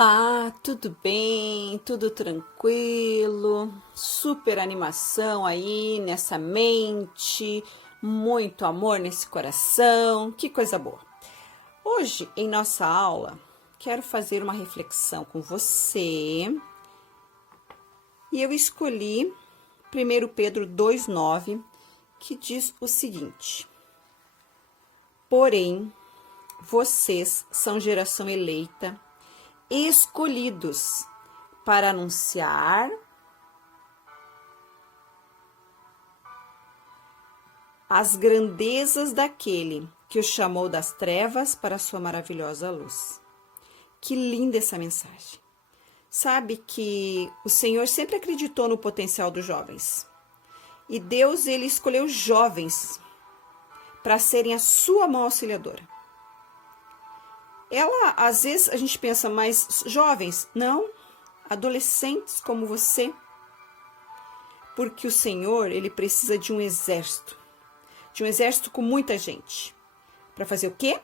Olá, tudo bem? Tudo tranquilo? Super animação aí nessa mente, muito amor nesse coração, que coisa boa. Hoje, em nossa aula, quero fazer uma reflexão com você e eu escolhi 1 Pedro 2,9, que diz o seguinte: Porém, vocês são geração eleita, escolhidos para anunciar as grandezas daquele que o chamou das trevas para a sua maravilhosa luz. Que linda essa mensagem. Sabe que o Senhor sempre acreditou no potencial dos jovens. E Deus, ele escolheu jovens para serem a sua mão auxiliadora. Às vezes, a gente pensa, mas jovens, não, adolescentes como você, porque o Senhor, ele precisa de um exército com muita gente, para fazer o quê?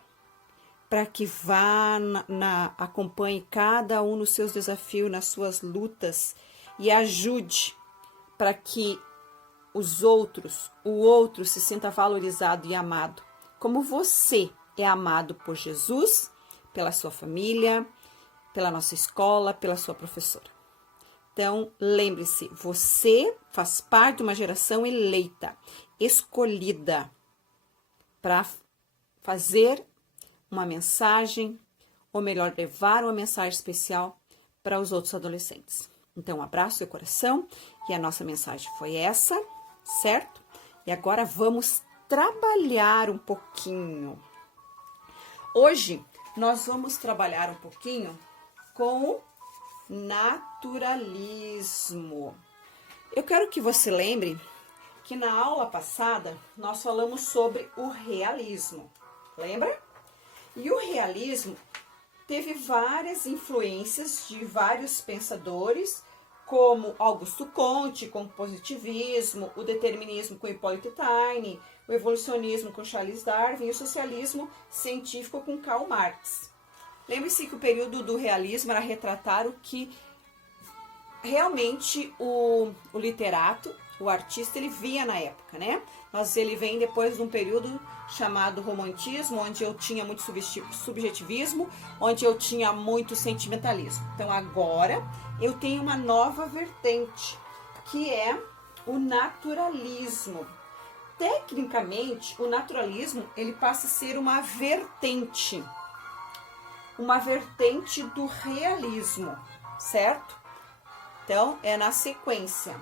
Para que vá, acompanhe cada um nos seus desafios, nas suas lutas, e ajude para que o outro se sinta valorizado e amado, como você é amado por Jesus, pela sua família, pela nossa escola, pela sua professora. Então, lembre-se, você faz parte de uma geração eleita, escolhida para fazer uma mensagem, ou melhor, levar uma mensagem especial para os outros adolescentes. Então, um abraço seu coração, e a nossa mensagem foi essa, certo? E agora vamos trabalhar um pouquinho. Hoje, nós vamos trabalhar um pouquinho com o naturalismo. Eu quero que você lembre que na aula passada nós falamos sobre o realismo, lembra? E o realismo teve várias influências de vários pensadores, como Augusto Comte, com o positivismo, o determinismo com Hippolyte Taine, o evolucionismo com Charles Darwin e o socialismo científico com Karl Marx. Lembre-se que o período do realismo era retratar o que realmente o literato, o artista, ele via na época, né? Mas ele vem depois de um período chamado romantismo, onde eu tinha muito subjetivismo, onde eu tinha muito sentimentalismo. Então agora eu tenho uma nova vertente, que é o naturalismo. Tecnicamente, o naturalismo, ele passa a ser uma vertente do realismo, certo? Então, é na sequência.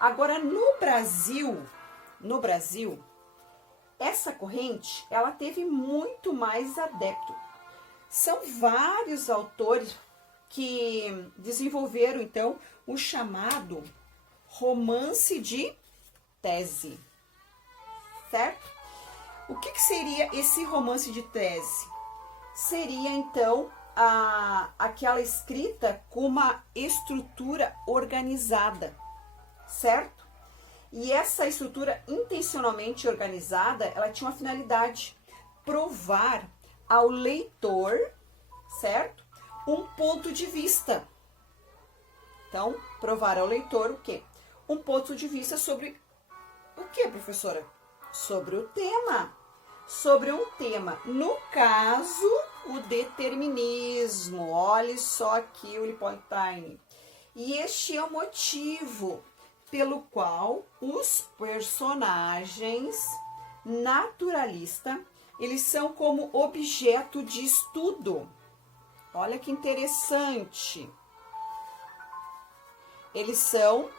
Agora, no Brasil, essa corrente, ela teve muito mais adepto. São vários autores que desenvolveram, então, o chamado romance de tese, certo? O que seria esse romance de tese? Seria, então, aquela escrita com uma estrutura organizada, certo? E essa estrutura intencionalmente organizada, ela tinha uma finalidade: provar ao leitor, certo? Um ponto de vista. Então, provar ao leitor o quê? Um ponto de vista sobre o quê, professora? Sobre o tema. Sobre um tema. No caso, o determinismo. Olhe só aqui o Hippolyte Taine. E este é o motivo pelo qual os personagens naturalistas, eles são como objeto de estudo. Olha que interessante. Eles são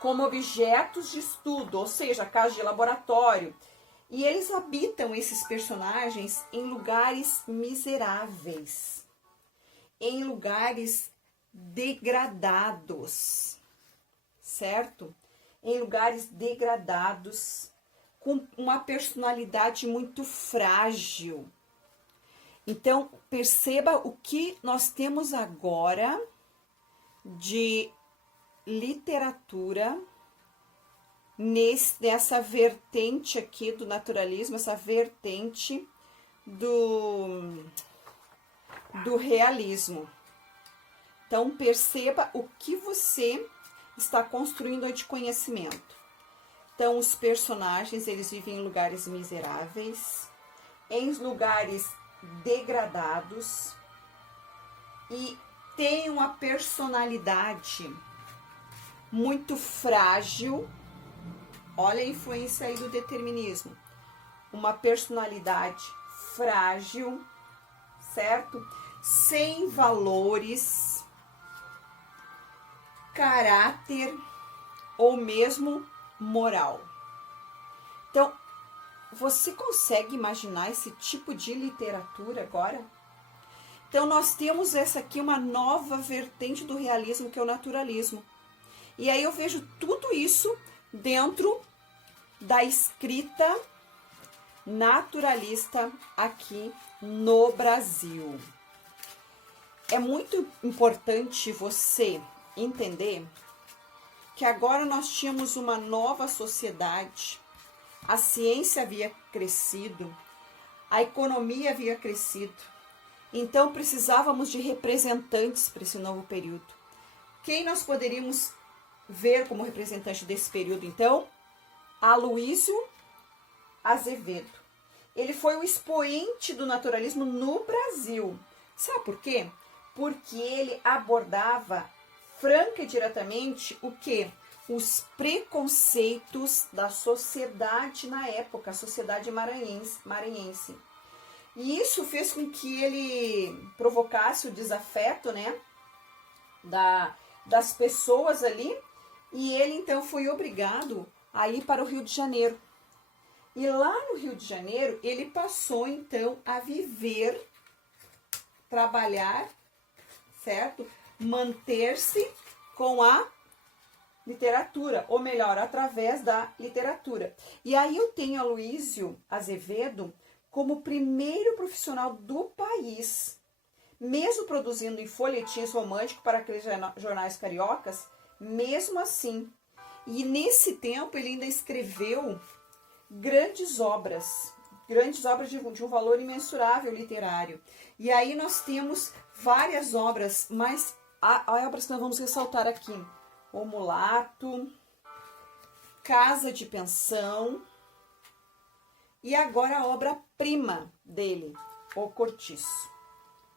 como objetos de estudo, ou seja, casos de laboratório. E eles habitam, esses personagens, em lugares miseráveis, em lugares degradados, certo? Em lugares degradados, com uma personalidade muito frágil. Então, perceba o que nós temos agora de literatura nessa vertente aqui do naturalismo, essa vertente do realismo. Então, perceba o que você está construindo de conhecimento. Então, os personagens, eles vivem em lugares miseráveis, em lugares degradados e têm uma personalidade muito frágil. Olha a influência aí do determinismo. Uma personalidade frágil, certo? Sem valores, caráter ou mesmo moral. Então, você consegue imaginar esse tipo de literatura agora? Então, nós temos essa aqui, uma nova vertente do realismo, que é o naturalismo. E aí eu vejo tudo isso dentro da escrita naturalista aqui no Brasil. É muito importante você entender que agora nós tínhamos uma nova sociedade, a ciência havia crescido, a economia havia crescido, então precisávamos de representantes para esse novo período. Quem nós poderíamos ver como representante desse período, então? Aloysio Azevedo. Ele foi o expoente do naturalismo no Brasil. Sabe por quê? Porque ele abordava franca e diretamente o quê? Os preconceitos da sociedade na época, a sociedade maranhense. E isso fez com que ele provocasse o desafeto, né, das pessoas ali, e ele então foi obrigado a ir para o Rio de Janeiro. E lá no Rio de Janeiro, ele passou então a viver, trabalhar, certo? Manter-se com a literatura, ou melhor, através da literatura. E aí eu tenho Aloysio Azevedo como o primeiro profissional do país, mesmo produzindo em folhetins românticos para aqueles jornais cariocas, mesmo assim. E nesse tempo ele ainda escreveu grandes obras de um valor imensurável literário. E aí nós temos várias obras, mas há obras que nós vamos ressaltar aqui. O Mulato, Casa de Pensão e agora a obra-prima dele, O Cortiço,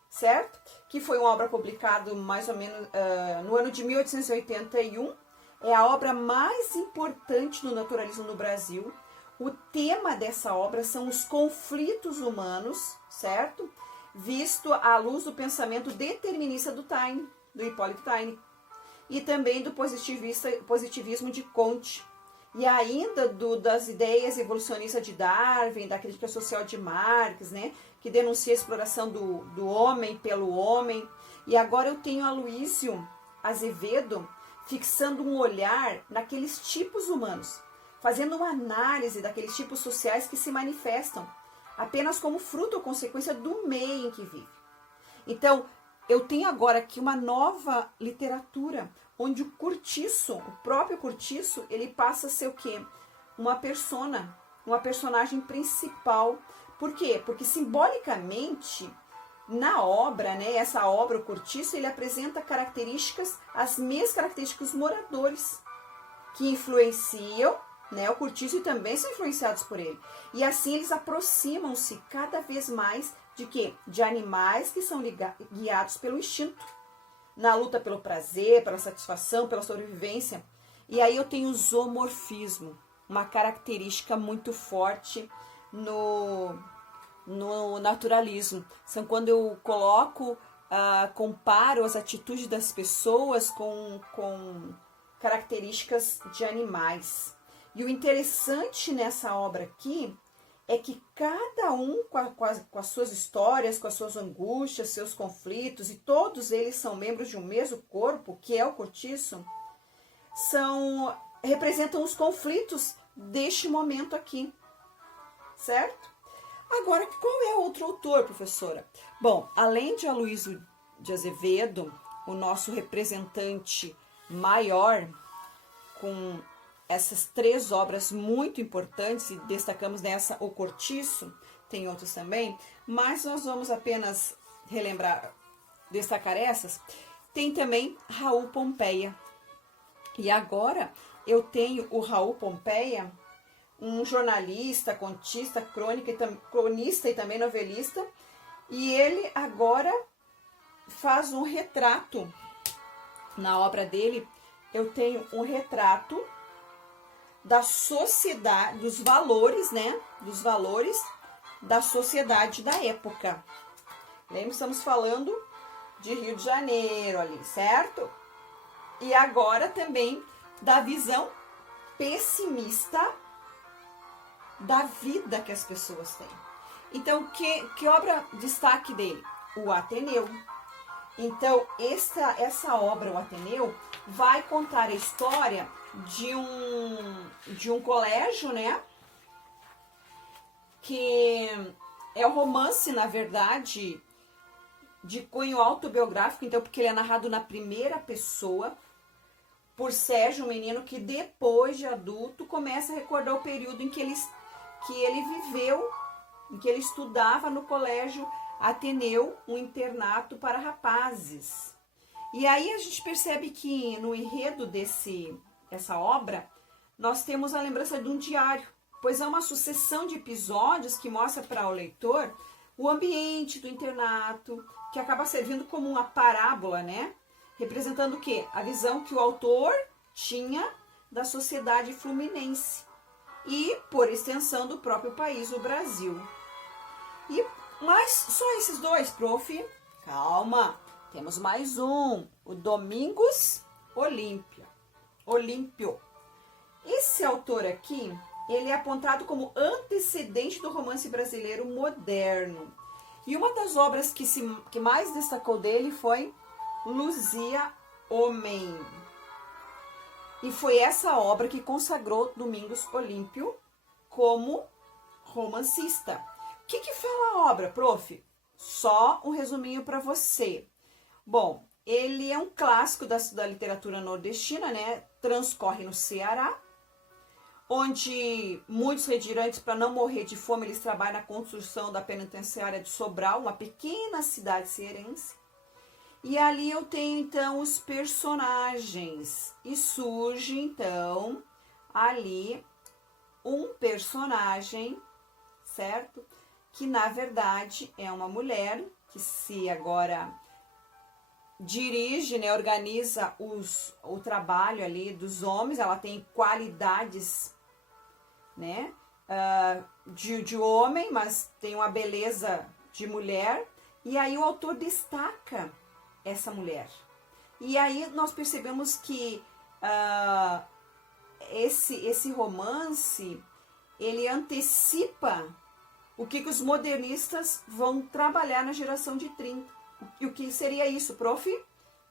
certo? Que foi uma obra publicada mais ou menos no ano de 1881. É a obra mais importante do naturalismo no Brasil. O tema dessa obra são os conflitos humanos, certo? Visto à luz do pensamento determinista do Taine, do Hipólito Taine, e também do positivismo de Comte, e ainda das ideias evolucionistas de Darwin, da crítica social de Marx, né, que denuncia a exploração do homem pelo homem. E agora eu tenho Aloysio Azevedo fixando um olhar naqueles tipos humanos, fazendo uma análise daqueles tipos sociais que se manifestam apenas como fruto ou consequência do meio em que vive. Então, eu tenho agora aqui uma nova literatura, onde o próprio Cortiço, ele passa a ser o quê? Uma personagem principal. Por quê? Porque simbolicamente, na obra, né, essa obra, o Cortiço, ele apresenta as mesmas características dos moradores, que influenciam, né, o Cortiço, e também são influenciados por ele. E assim eles aproximam-se cada vez mais de quê? De animais que são guiados pelo instinto, na luta pelo prazer, pela satisfação, pela sobrevivência. E aí eu tenho o zoomorfismo, uma característica muito forte no naturalismo. São quando eu comparo as atitudes das pessoas com características de animais. E o interessante nessa obra aqui é que cada um com as suas histórias, com as suas angústias, seus conflitos, e todos eles são membros de um mesmo corpo, que é o Cortiço, representam os conflitos deste momento aqui, certo? Agora, qual é outro autor, professora? Bom, além de Aloysio de Azevedo, o nosso representante maior, com essas 3 obras muito importantes, e destacamos nessa O Cortiço, tem outros também, mas nós vamos apenas relembrar destacar essas, tem também Raul Pompeia. E agora eu tenho o Raul Pompeia, um jornalista, contista, cronista e também novelista, e ele agora faz um retrato. Na obra dele, eu tenho um retrato da sociedade, dos valores, né? Dos valores da sociedade da época. Lembra, estamos falando de Rio de Janeiro ali, certo? E agora também da visão pessimista da vida que as pessoas têm. Então, que obra destaque dele? O Ateneu. Então, essa obra, o Ateneu, vai contar a história de um colégio, né? Que é um romance, na verdade, de cunho autobiográfico, então, porque ele é narrado na primeira pessoa, por Sérgio, um menino que depois de adulto começa a recordar o período em que ele viveu, em que ele estudava no colégio Ateneu, um internato para rapazes. E aí a gente percebe que no enredo dessa obra, nós temos a lembrança de um diário, pois é uma sucessão de episódios que mostra para o leitor o ambiente do internato, que acaba servindo como uma parábola, né? Representando o quê? A visão que o autor tinha da sociedade fluminense e, por extensão, do próprio país, o Brasil. Mas só esses dois, prof? Calma, temos mais um, o Domingos Olímpio. Esse autor aqui, ele é apontado como antecedente do romance brasileiro moderno. E uma das obras que mais destacou dele foi Luzia Homem. E foi essa obra que consagrou Domingos Olímpio como romancista. O que fala a obra, prof? Só um resuminho para você. Bom, ele é um clássico da literatura nordestina, né? Transcorre no Ceará, onde muitos retirantes, para não morrer de fome, eles trabalham na construção da penitenciária de Sobral, uma pequena cidade cearense. E ali eu tenho, então, os personagens. E surge, então, ali um personagem, certo? Que, na verdade, é uma mulher que se agora dirige, né, organiza o trabalho ali dos homens. Ela tem qualidades, né, de homem, mas tem uma beleza de mulher. E aí o autor destaca essa mulher. E aí nós percebemos que esse romance, ele antecipa o que os modernistas vão trabalhar na geração de 30. E o que seria isso, prof?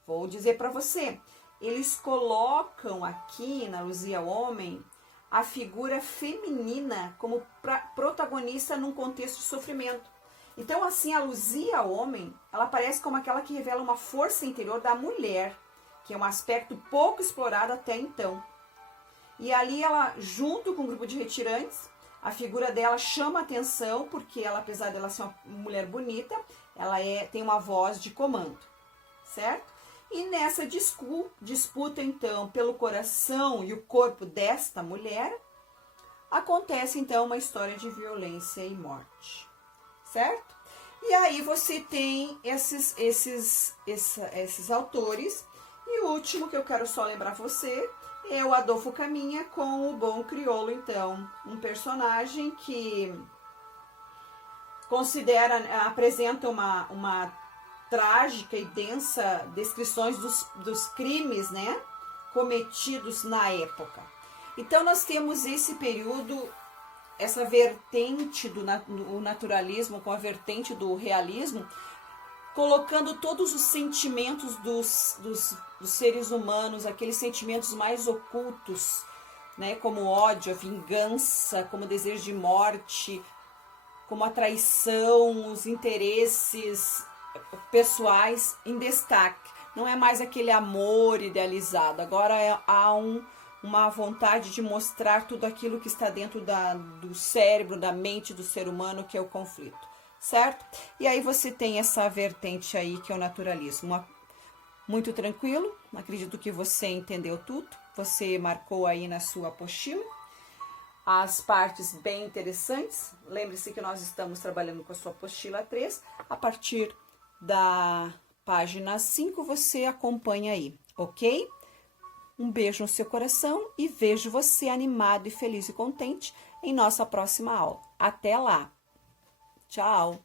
Vou dizer para você. Eles colocam aqui na Luzia Homem a figura feminina como protagonista num contexto de sofrimento. Então, assim, a Luzia Homem, ela aparece como aquela que revela uma força interior da mulher, que é um aspecto pouco explorado até então. E ali ela, junto com um grupo de retirantes, a figura dela chama atenção, porque ela, apesar dela ser uma mulher bonita, ela tem uma voz de comando, certo? E nessa disputa, então, pelo coração e o corpo desta mulher, acontece, então, uma história de violência e morte, certo? E aí você tem esses autores. E o último que eu quero só lembrar você é o Adolfo Caminha com o Bom Crioulo, então. Um personagem que apresenta uma trágica e densa descrições dos crimes, né, cometidos na época. Então nós temos esse período, essa vertente do naturalismo com a vertente do realismo, colocando todos os sentimentos dos seres humanos, aqueles sentimentos mais ocultos, né, como ódio, a vingança, como o desejo de morte, como a traição, os interesses pessoais em destaque. Não é mais aquele amor idealizado, agora há uma vontade de mostrar tudo aquilo que está dentro do cérebro, da mente do ser humano, que é o conflito. certo? E aí você tem essa vertente aí que é o naturalismo. Muito tranquilo, acredito que você entendeu tudo, você marcou aí na sua apostila as partes bem interessantes. Lembre-se que nós estamos trabalhando com a sua apostila 3, a partir da página 5 você acompanha aí, ok? Um beijo no seu coração e vejo você animado e feliz e contente em nossa próxima aula. Até lá! Tchau!